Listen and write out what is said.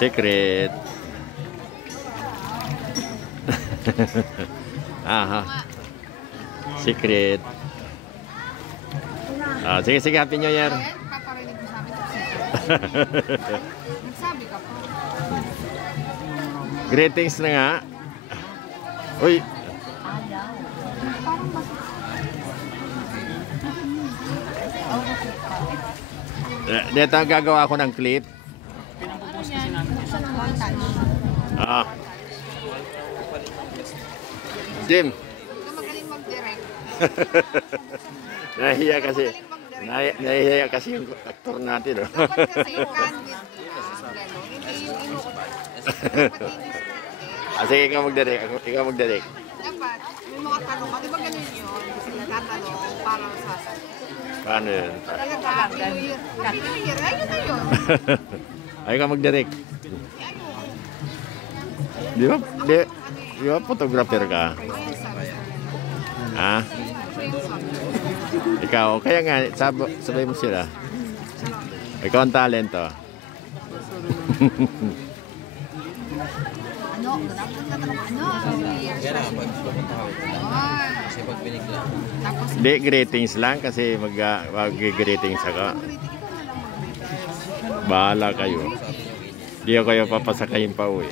Secret. Aha. Secret. Ah, sige, sige. Happy New Year. Paparinig mo sa amin. Nagsabi ka pa. Greetings na nga. Uy. Dito ang gagawa ko ng clip. Ah. Jim. Ito magaling mag-direct. Nahihiya kasi. Nahihiya kasi yung aktor natin. Oh. Dapat kasi candid lang. Gano'n. Hindi yung inuot. Dapat hindi Ah, sige, ikaw mag-direct. Ikaw mag-direct. dapat may mga tanong. Di ba ganun yun? Nagtatanong para sa Paano yun? talaga Happy New Year. Happy New Year. Ayun na yun. Ay, ikaw mag-direct. Di ba? Di ba photographer ka? Ha? Ikaw, kaya nga, sabay mo sila. Ikaw ang talento. Ano? Kasi pag binigla. Tapos, Hindi, greetings lang kasi mag-greetings ako. Bahala kayo. Hindi ko kayo papasakayin pa uwi.